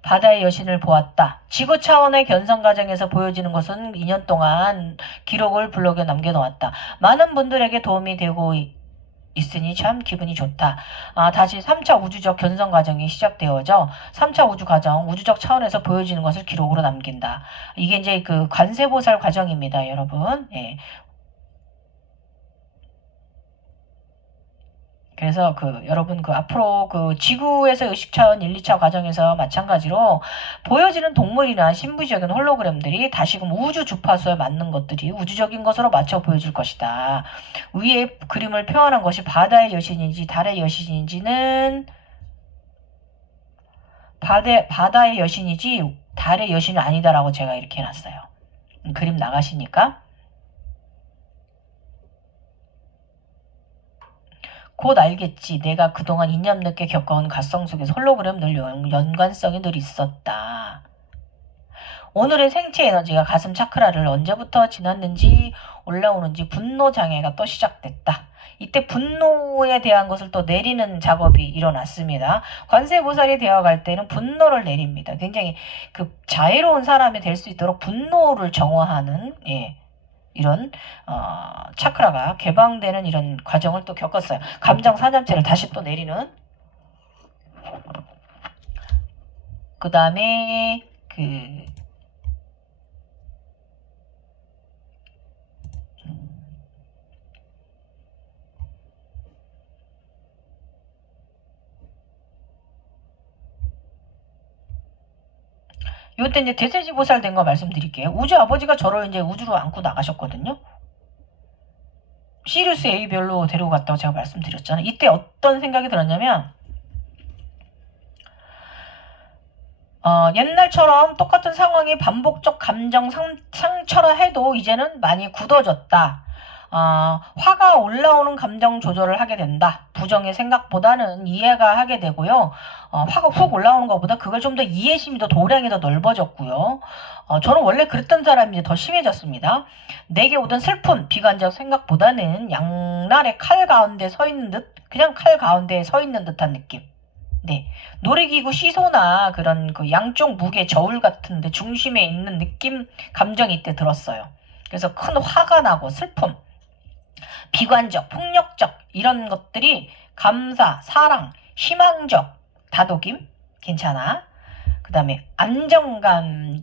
바다의 여신을 보았다. 지구 차원의 견성 과정에서 보여지는 것은 2년 동안 기록을 블로그에 남겨놓았다. 많은 분들에게 도움이 되고 있으니 참 기분이 좋다. 다시 3차 우주적 견성 과정이 시작되어져 3차 우주 과정, 우주적 차원에서 보여지는 것을 기록으로 남긴다. 이게 이제 관세보살 과정입니다, 여러분. 예. 그래서 여러분 앞으로 지구에서 의식차원 1, 2차 과정에서 마찬가지로 보여지는 동물이나 신부적인 홀로그램들이 다시금 우주 주파수에 맞는 것들이 우주적인 것으로 맞춰 보여질 것이다. 위에 그림을 표현한 것이 바다의 여신인지 달의 여신인지는 바다의 여신이지 달의 여신은 아니다라고 제가 이렇게 해놨어요. 그림 나가시니까. 곧 알겠지. 내가 그동안 인연 늦게 겪어온 갓성 속에서 홀로그램 늘 연관성이 늘 있었다. 오늘의 생체 에너지가 가슴 차크라를 언제부터 지났는지 올라오는지 분노 장애가 또 시작됐다. 이때 분노에 대한 것을 또 내리는 작업이 일어났습니다. 관세보살이 되어갈 때는 분노를 내립니다. 굉장히 그 자애로운 사람이 될 수 있도록 분노를 정화하는 이런 차크라가 개방되는 이런 과정을 또 겪었어요. 감정 사념체를 다시 또 내리는. 그 다음에 요때 이제 대세지보살 된 거 말씀드릴게요. 우주 아버지가 저를 이제 우주로 안고 나가셨거든요. 시리우스 A별로 데리고 갔다고 제가 말씀드렸잖아요. 이때 어떤 생각이 들었냐면 옛날처럼 똑같은 상황이 반복적 감정 상처라 해도 이제는 많이 굳어졌다. 화가 올라오는 감정 조절을 하게 된다. 부정의 생각보다는 이해가 하게 되고요. 화가 훅 올라오는 것보다 그걸 좀 더 이해심이 더 도량이 더 넓어졌고요. 저는 원래 그랬던 사람이 이제 더 심해졌습니다. 내게 오던 슬픔, 비관적 생각보다는 양날의 칼 가운데 서 있는 듯, 그냥 칼 가운데 서 있는 듯한 느낌. 네, 놀이기구 시소나 그런 그 양쪽 무게 저울 같은데 중심에 있는 느낌, 감정이 이때 들었어요. 그래서 큰 화가 나고 슬픔, 비관적, 폭력적 이런 것들이 감사, 사랑, 희망적, 다독임, 괜찮아. 그 다음에 안정적인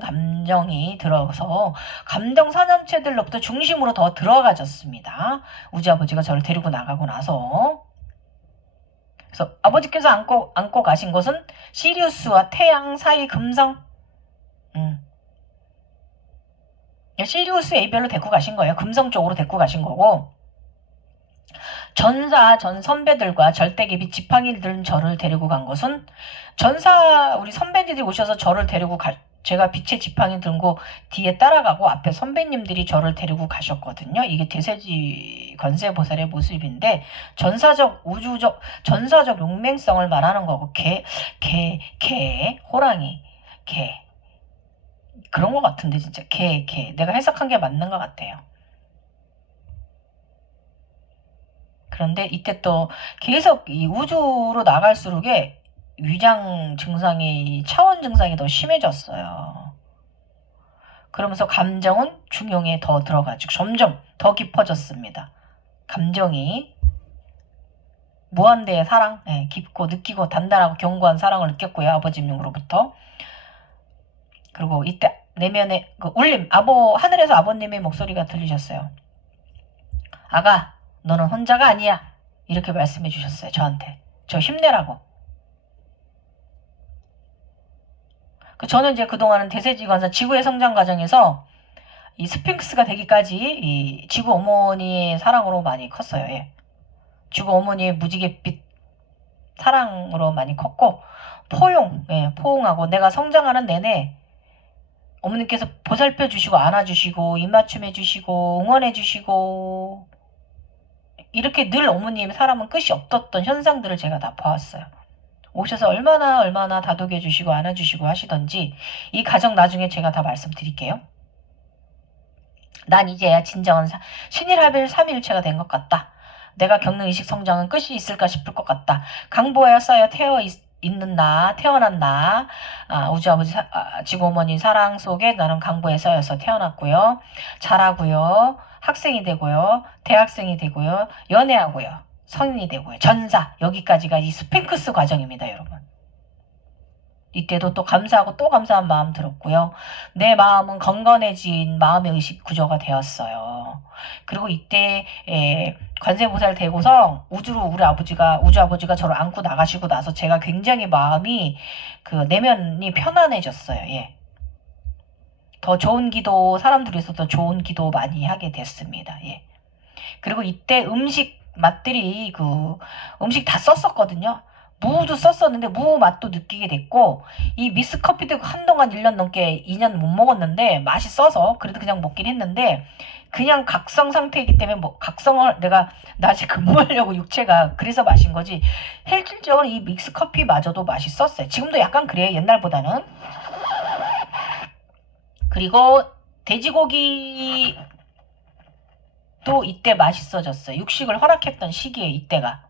감정이 들어서 감정 사념체들로부터 중심으로 더 들어가졌습니다. 우주 아버지가 저를 데리고 나가고 나서. 그래서 아버지께서 안고 가신 것은 시리우스와 태양 사이 금성. 시리우스 A별로 데리고 가신 거예요. 금성 쪽으로 데리고 가신 거고, 전 선배들과 절대계비 지팡이들 저를 데리고 간 것은 우리 선배님들이 오셔서 저를 데리고 제가 빛의 지팡이 들고 뒤에 따라가고 앞에 선배님들이 저를 데리고 가셨거든요. 이게 대세지 관세보살의 모습인데 전사적 용맹성을 말하는 거고 호랑이, 개 그런 것 같은데 진짜 내가 해석한 게 맞는 것 같아요. 그런데 이때 또 계속 이 우주로 나갈수록에 위장 증상이 차원 증상이 더 심해졌어요. 그러면서 감정은 중용에 더 들어가지고 점점 더 깊어졌습니다. 감정이 무한대의 사랑, 깊고 느끼고 단단하고 견고한 사랑을 느꼈고요. 아버지님으로부터. 그리고 이때 내면의 그 울림, 하늘에서 아버님의 목소리가 들리셨어요. 아가, 너는 혼자가 아니야. 이렇게 말씀해 주셨어요. 저한테. 저 힘내라고. 저는 이제 그동안은 대세지관사 지구의 성장 과정에서 이 스핑크스가 되기까지 이 지구 어머니의 사랑으로 많이 컸어요. 예. 지구 어머니의 무지갯빛 사랑으로 많이 컸고, 포용하고 내가 성장하는 내내 어머니께서 보살펴 주시고 안아주시고 입맞춤해 주시고 응원해 주시고 이렇게 늘 어머님의 사람은 끝이 없었던 현상들을 제가 다 봐왔어요. 오셔서 얼마나 다독여 주시고 안아주시고 하시던지 이 가정 나중에 제가 다 말씀드릴게요. 난 이제야 진정한 신일하별 삼위일체가 된 것 같다. 내가 겪는 의식 성장은 끝이 있을까 싶을 것 같다. 강보하여 쌓여 태어난 나, 우주 아버지 지구 어머니 사랑 속에 나는 강보에 쌓여서 태어났고요. 자라고요. 학생이 되고요. 대학생이 되고요. 연애하고요. 성인이 되고요. 전사, 여기까지가 이 스핑크스 과정입니다, 여러분. 이때도 또 감사하고 또 감사한 마음 들었고요. 내 마음은 건건해진 마음의 의식 구조가 되었어요. 그리고 이때 관세보살 되고서 우주 아버지가 저를 안고 나가시고 나서 제가 굉장히 마음이 내면이 편안해졌어요. 예. 더 좋은 기도, 사람들에서 더 좋은 기도 많이 하게 됐습니다. 예. 그리고 이때 맛들이 음식 다 썼었거든요. 무도 썼었는데 무 맛도 느끼게 됐고, 이 믹스커피도 한동안 1년 넘게 2년 못 먹었는데 맛이 써서 그래도 그냥 먹긴 했는데, 그냥 각성 상태이기 때문에 뭐 각성을 내가 낮에 근무하려고 육체가 그래서 마신 거지, 실질적으로 이 믹스커피마저도 맛있었어요. 지금도 약간 그래요, 옛날보다는. 그리고 돼지고기도 이때 맛있어졌어요. 육식을 허락했던 시기에 이때가.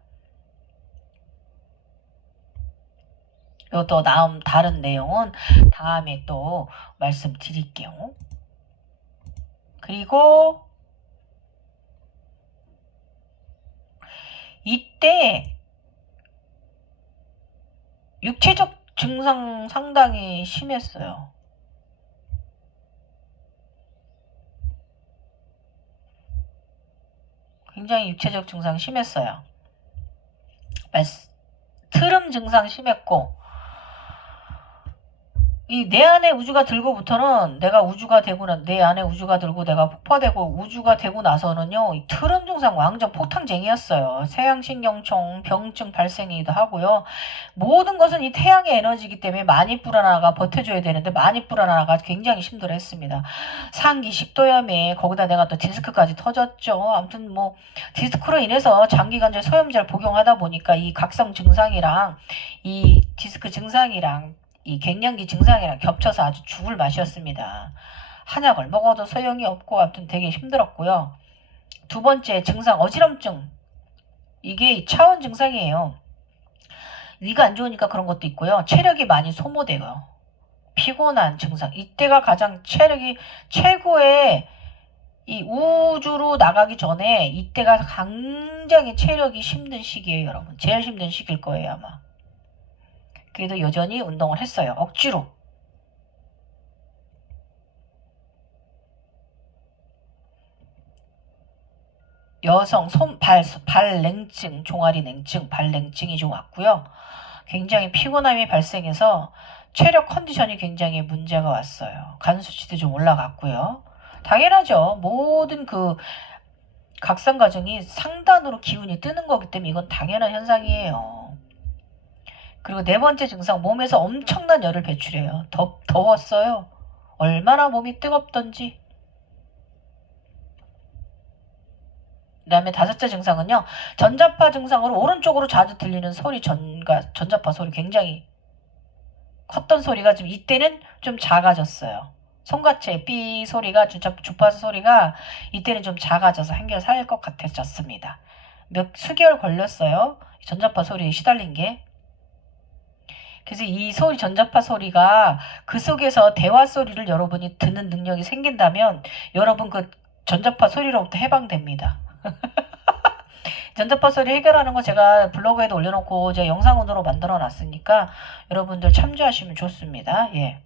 이것도 다른 내용은 다음에 또 말씀드릴게요. 그리고 이때 육체적 증상 상당히 심했어요. 굉장히 육체적 증상 심했어요. 트름 증상 심했고, 이 내 안에 우주가 들고부터는, 내가 우주가 되고는, 내 안에 우주가 들고 내가 폭파되고 우주가 되고 나서는요, 이 트름 증상 완전 폭탄쟁이였어요. 세양신경총 병증 발생이기도 하고요. 모든 것은 이 태양의 에너지이기 때문에 마니뿌라나가 버텨줘야 되는데, 마니뿌라나가 굉장히 힘들어했습니다. 상기 식도염에 거기다 내가 또 디스크까지 터졌죠. 아무튼 뭐 디스크로 인해서 장기관절 소염제를 복용하다 보니까 이 각성 증상이랑 이 디스크 증상이랑 이 갱년기 증상이랑 겹쳐서 아주 죽을 맛이었습니다. 한약을 먹어도 소용이 없고 아무튼 되게 힘들었고요. 두 번째 증상 어지럼증. 이게 차원 증상이에요. 위가 안 좋으니까 그런 것도 있고요. 체력이 많이 소모돼요. 피곤한 증상. 이때가 가장 체력이 최고의, 이 우주로 나가기 전에 이때가 굉장히 체력이 힘든 시기예요, 여러분. 제일 힘든 시기일 거예요, 아마. 그래도 여전히 운동을 했어요. 억지로. 여성 발냉증, 종아리 냉증, 발냉증이 좀 왔고요. 굉장히 피곤함이 발생해서 체력 컨디션이 굉장히 문제가 왔어요. 간 수치도 좀 올라갔고요. 당연하죠. 모든 그 각성 과정이 상단으로 기운이 뜨는 거기 때문에 이건 당연한 현상이에요. 그리고 네 번째 증상, 몸에서 엄청난 열을 배출해요. 더웠어요. 얼마나 몸이 뜨겁던지. 그 다음에 다섯째 증상은요, 전자파 증상으로 오른쪽으로 자주 들리는 소리, 전자파 소리 굉장히 컸던 소리가 좀 이때는 좀 작아졌어요. 손같이 삐 소리가, 주파수 소리가 이때는 좀 작아져서 한결 살 것 같아졌습니다. 수개월 걸렸어요. 전자파 소리에 시달린 게. 그래서 이 전자파 소리가 그 속에서 대화 소리를 여러분이 듣는 능력이 생긴다면 여러분 그 전자파 소리로부터 해방됩니다. 전자파 소리 해결하는 거 제가 블로그에도 올려놓고 제가 영상으로 만들어 놨으니까 여러분들 참조하시면 좋습니다. 예.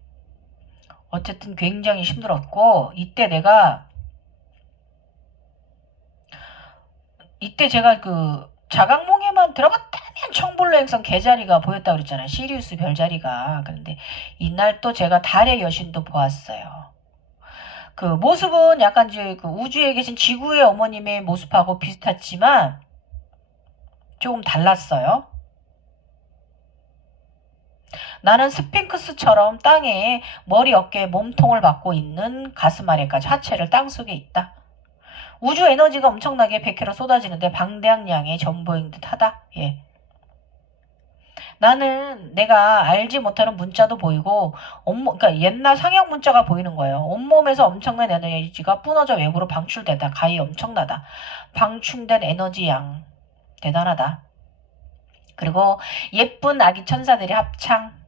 어쨌든 굉장히 힘들었고, 이때 제가 그 자각몽에만 들어갔다면 청불로 행성 개자리가 보였다고 그랬잖아요. 시리우스 별자리가. 그런데 이날 또 제가 달의 여신도 보았어요. 그 모습은 약간 이제 그 우주에 계신 지구의 어머님의 모습하고 비슷했지만 조금 달랐어요. 나는 스핑크스처럼 땅에 머리, 어깨, 몸통을 받고 있는 가슴 아래까지 하체를 땅속에 있다. 우주 에너지가 엄청나게 100km 쏟아지는데 방대한 양의 전보인 듯하다. 예. 나는 내가 알지 못하는 문자도 보이고, 그러니까 옛날 상형 문자가 보이는 거예요. 온몸에서 엄청난 에너지가 뿌너져 외부로 방출된다. 가히 엄청나다. 방출된 에너지 양. 대단하다. 그리고 예쁜 아기 천사들이 합창.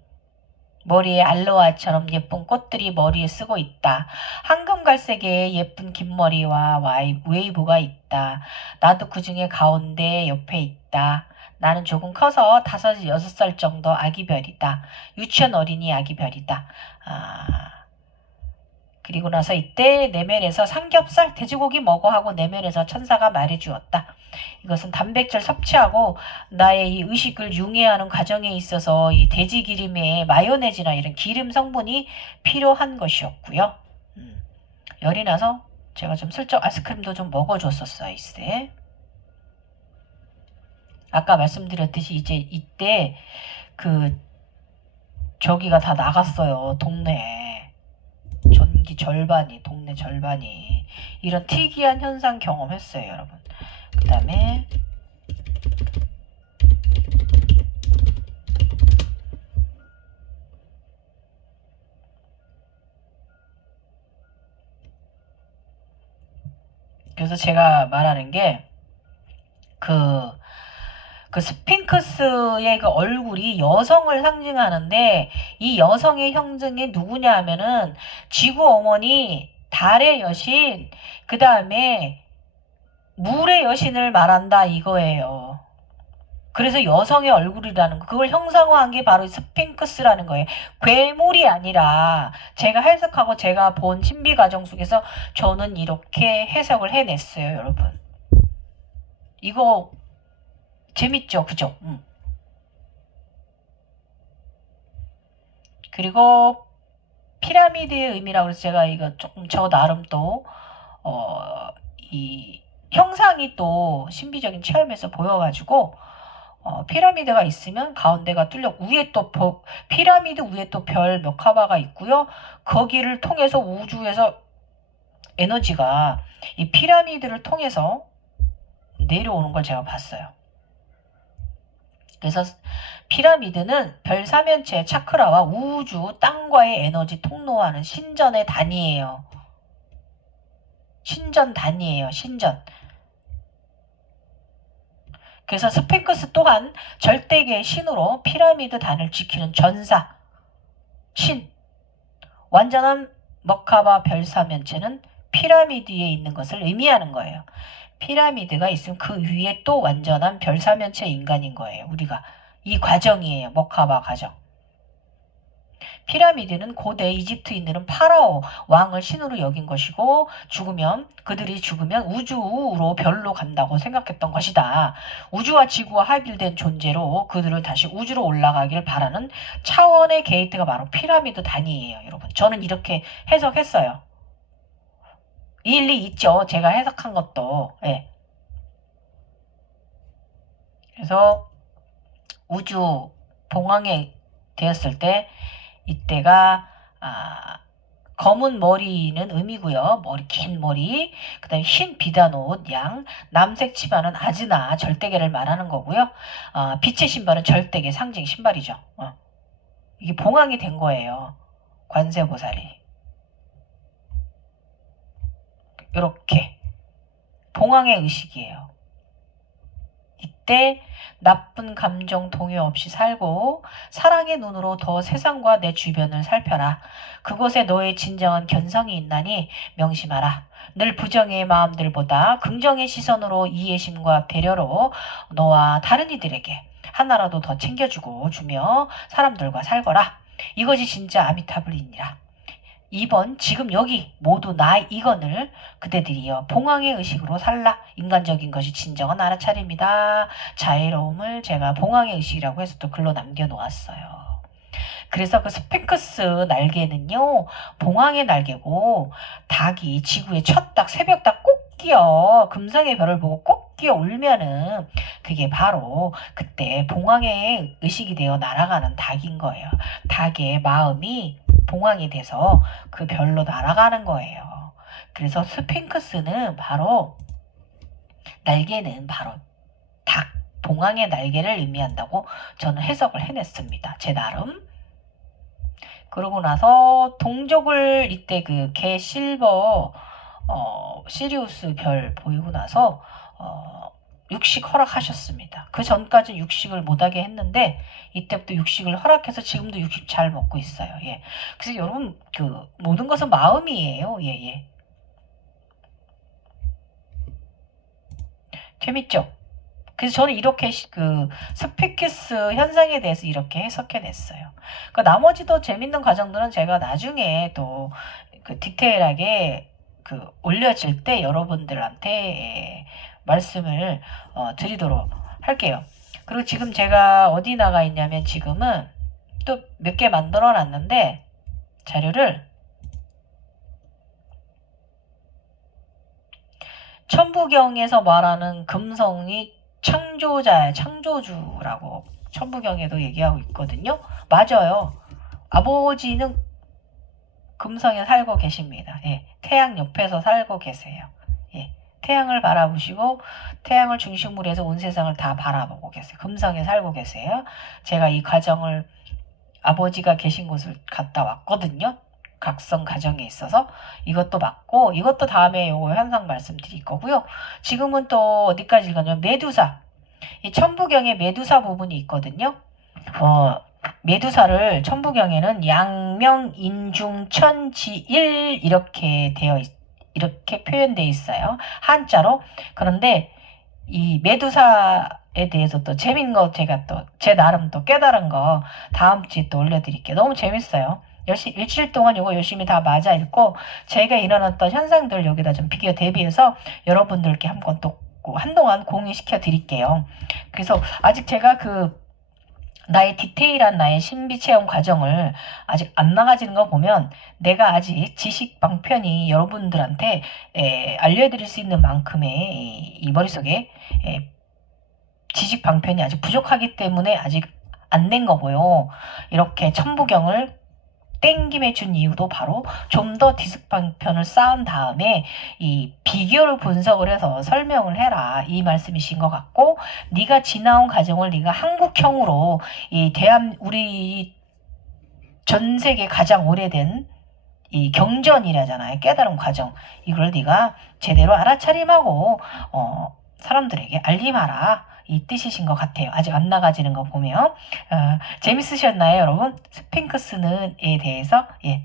머리에 알로하처럼 예쁜 꽃들이 머리에 쓰고 있다. 황금갈색의 예쁜 긴 머리와 웨이브가 있다. 나도 그 중에 가운데 옆에 있다. 나는 조금 커서 5, 6살 정도 아기별이다. 유치원 어린이 아기별이다. 그리고 나서 이때 내면에서 삼겹살, 돼지고기 먹어 하고 내면에서 천사가 말해주었다. 이것은 단백질 섭취하고 나의 이 의식을 융해하는 과정에 있어서 이 돼지 기름에 마요네즈나 이런 기름 성분이 필요한 것이었고요. 열이 나서 제가 좀 슬쩍 아이스크림도 좀 먹어줬었어요, 이때. 아까 말씀드렸듯이 이제 이때 그 저기가 다 나갔어요. 동네에. 전기 절반이, 동네 절반이. 이런 특이한 현상 경험했어요, 여러분. 그 다음에 그래서 제가 말하는 게 그 스핑크스의 그 얼굴이 여성을 상징하는데 이 여성의 형징이 누구냐 하면은 지구 어머니, 달의 여신, 그 다음에 물의 여신을 말한다 이거예요. 그래서 여성의 얼굴이라는 거, 그걸 형상화한 게 바로 스핑크스라는 거예요. 괴물이 아니라 제가 해석하고 제가 본 신비 과정 속에서 저는 이렇게 해석을 해냈어요, 여러분. 이거 재밌죠, 그죠? 그리고 피라미드의 의미라고 해서 제가 이거 조금 저 나름 또 이 형상이 또 신비적인 체험에서 보여가지고 피라미드가 있으면 가운데가 뚫려 위에 또 피라미드 위에 또 별 몇 카바가 있고요. 거기를 통해서 우주에서 에너지가 이 피라미드를 통해서 내려오는 걸 제가 봤어요. 그래서 피라미드는 별 사면체 차크라와 우주 땅과의 에너지 통로하는 신전의 단위예요. 신전 단위예요. 신전. 그래서 스핑크스 또한 절대계의 신으로 피라미드 단을 지키는 전사, 신. 완전한 머카바 별 사면체는 피라미드에 있는 것을 의미하는 거예요. 피라미드가 있으면 그 위에 또 완전한 별 사면체 인간인 거예요. 우리가. 이 과정이에요. 머카바 과정. 피라미드는 고대 이집트인들은 파라오 왕을 신으로 여긴 것이고 그들이 죽으면 우주로 별로 간다고 생각했던 것이다. 우주와 지구와 합일된 존재로 그들을 다시 우주로 올라가길 바라는 차원의 게이트가 바로 피라미드 단위예요. 여러분, 저는 이렇게 해석했어요. 일리 있죠. 제가 해석한 것도. 예. 그래서 우주 봉황에 되었을 때 이때가 검은 머리는 음이고요. 긴 머리. 그 다음에 흰 비단 옷, 양. 남색 치마는 아즈나, 절대계를 말하는 거고요. 빛의 신발은 절대계 상징 신발이죠. 이게 봉황이 된 거예요. 관세보살이. 이렇게. 봉황의 의식이에요. 이때 나쁜 감정 동요 없이 살고 사랑의 눈으로 더 세상과 내 주변을 살펴라. 그곳에 너의 진정한 견성이 있나니 명심하라. 늘 부정의 마음들보다 긍정의 시선으로 이해심과 배려로 너와 다른 이들에게 하나라도 더 챙겨주고 주며 사람들과 살거라. 이것이 진짜 아미타불이니라. 2번 지금 여기 모두 나 이건을 그대들이여 봉황의 의식으로 살라. 인간적인 것이 진정한 알아차림이다. 자애로움을 제가 봉황의 의식이라고 해서 또 글로 남겨놓았어요. 그래서 그 스핑크스 날개는요, 봉황의 날개고 닭이 지구에 첫 닭, 새벽 닭 꼭 끼어 금성의 별을 보고 꼭 끼어 울면은 그게 바로 그때 봉황의 의식이 되어 날아가는 닭인 거예요. 닭의 마음이 봉황이 돼서 그 별로 날아가는 거예요. 그래서 스핑크스는 바로 날개는 바로 닭, 봉황의 날개를 의미한다고 저는 해석을 해냈습니다. 제 나름. 그러고 나서 동족을 이때 그 개 실버 시리우스 별 보이고 나서 육식 허락하셨습니다. 그 전까지는 육식을 못하게 했는데 이때부터 육식을 허락해서 지금도 육식 잘 먹고 있어요. 예. 그래서 여러분 그 모든 것은 마음이에요. 예. 재밌죠? 그래서 저는 이렇게 그 스피키스 현상에 대해서 이렇게 해석해냈어요. 그 나머지도 재밌는 과정들은 제가 나중에 또 그 디테일하게 그 올려질 때 여러분들한테 말씀을 드리도록 할게요. 그리고 지금 제가 어디 나가 있냐면 지금은 또 몇 개 만들어 놨는데 자료를 천부경에서 말하는 금성이 창조자야, 창조주라고 천부경에도 얘기하고 있거든요. 맞아요. 아버지는 금성에 살고 계십니다. 예, 태양 옆에서 살고 계세요. 예, 태양을 바라보시고 태양을 중심으로 해서 온 세상을 다 바라보고 계세요. 금성에 살고 계세요. 제가 이 가정을 아버지가 계신 곳을 갔다 왔거든요. 각성 가정에 있어서 이것도 맞고 이것도 다음에 요거 현상 말씀드릴 거고요. 지금은 또 어디까지 읽었냐면 메두사. 이 천부경에 메두사 부분이 있거든요. 메두사를 천부경에는 양명 인중 천지일 이렇게 이렇게 표현되어 있어요. 한자로. 그런데 이 메두사에 대해서 또 재밌는 거 제가 또 제 나름 또 깨달은 거 다음 주에 또 올려드릴게요. 너무 재밌어요. 일주일 동안 이거 열심히 다 맞아 읽고 제가 일어났던 현상들 여기다 좀 비교 대비해서 여러분들께 한번 또 한동안 공유시켜 드릴게요. 그래서 아직 제가 나의 디테일한 나의 신비 체험 과정을 아직 안 나가지는 거 보면 내가 아직 지식 방편이 여러분들한테 알려드릴 수 있는 만큼의 이 머릿속에 지식 방편이 아직 부족하기 때문에 아직 안 된 거고요. 이렇게 천부경을 땡김에 준 이유도 바로 좀 더 디스크 방편을 쌓은 다음에 이 비교를 분석을 해서 설명을 해라 이 말씀이신 것 같고, 네가 지나온 과정을 네가 한국형으로 우리 전 세계 가장 오래된 이 경전이라잖아요. 깨달은 과정. 이걸 네가 제대로 알아차림하고 사람들에게 알림하라. 이 뜻이신 것 같아요. 아직 안 나가지는 거 보면. 재밌으셨나요, 여러분? 스핑크스는에 대해서? 예.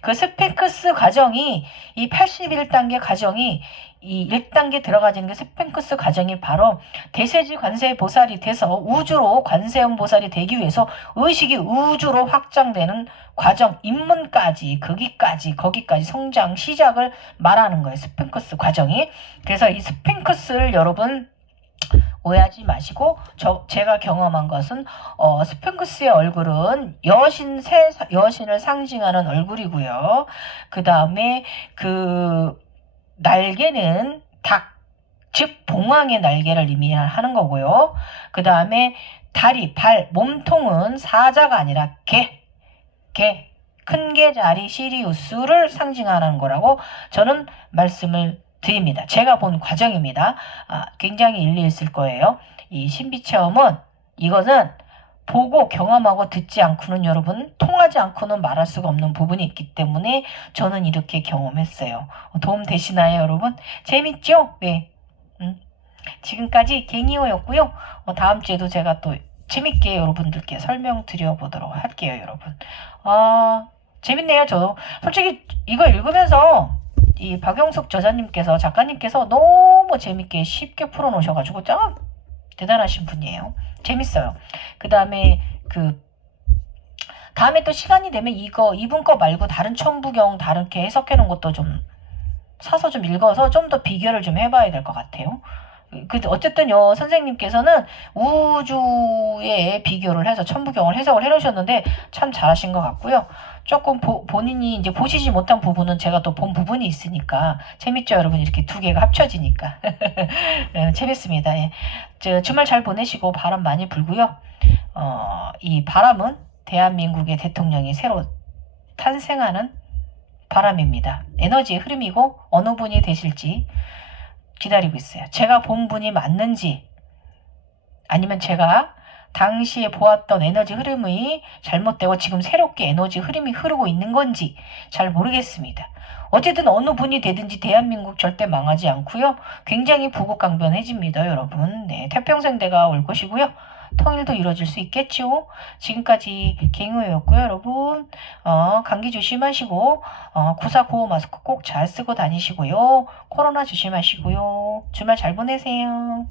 그 스핑크스 과정이, 이 81단계 과정이, 이 1단계 들어가지는 게 스핑크스 과정이 바로 대세지 관세 보살이 돼서 우주로 관세음 보살이 되기 위해서 의식이 우주로 확장되는 과정, 입문까지, 거기까지 성장, 시작을 말하는 거예요. 스핑크스 과정이. 그래서 이 스핑크스를 여러분, 오해하지 마시고 제가 경험한 것은 스핑크스의 얼굴은 여신을 상징하는 얼굴이고요. 그 다음에 그 날개는 닭, 즉 봉황의 날개를 의미하는 거고요. 그 다음에 다리, 발, 몸통은 사자가 아니라 큰 개자리 시리우스를 상징하는 거라고 저는 말씀을 드립니다. 제가 본 과정입니다. 굉장히 일리 있을 거예요. 이 신비체험은 이것은 보고 경험하고 듣지 않고는 여러분 통하지 않고는 말할 수가 없는 부분이 있기 때문에 저는 이렇게 경험했어요. 도움 되시나요, 여러분? 재밌죠? 네. 지금까지 갱이호였고요. 다음 주에도 제가 또 재밌게 여러분들께 설명드려 보도록 할게요, 여러분. 재밌네요. 저도 솔직히 이거 읽으면서 이 박영숙 작가님께서 너무 재밌게 쉽게 풀어놓으셔가지고 참 대단하신 분이에요. 재밌어요. 그 다음에 다음에 또 시간이 되면 이분 거 말고 다른 천부경 다르게 해석해 놓은 것도 좀 사서 좀 읽어서 좀 더 비교를 좀 해봐야 될 것 같아요. 어쨌든 선생님께서는 우주의 비교를 해서 천부경을 해석을 해놓으셨는데 참 잘하신 것 같고요. 조금 본인이 이제 보시지 못한 부분은 제가 또 본 부분이 있으니까 재밌죠, 여러분? 이렇게 두 개가 합쳐지니까 재밌습니다. 예. 주말 잘 보내시고 바람 많이 불고요. 이 바람은 대한민국의 대통령이 새로 탄생하는 바람입니다. 에너지의 흐름이고 어느 분이 되실지 기다리고 있어요. 제가 본 분이 맞는지 아니면 제가 당시에 보았던 에너지 흐름이 잘못되고 지금 새롭게 에너지 흐름이 흐르고 있는 건지 잘 모르겠습니다. 어쨌든 어느 분이 되든지 대한민국 절대 망하지 않고요. 굉장히 부국강변해집니다, 여러분. 네, 태평생대가 올 것이고요. 통일도 이루어질 수 있겠죠. 지금까지 갱우였고요, 여러분. 감기 조심하시고 9495 마스크 꼭 잘 쓰고 다니시고요. 코로나 조심하시고요. 주말 잘 보내세요.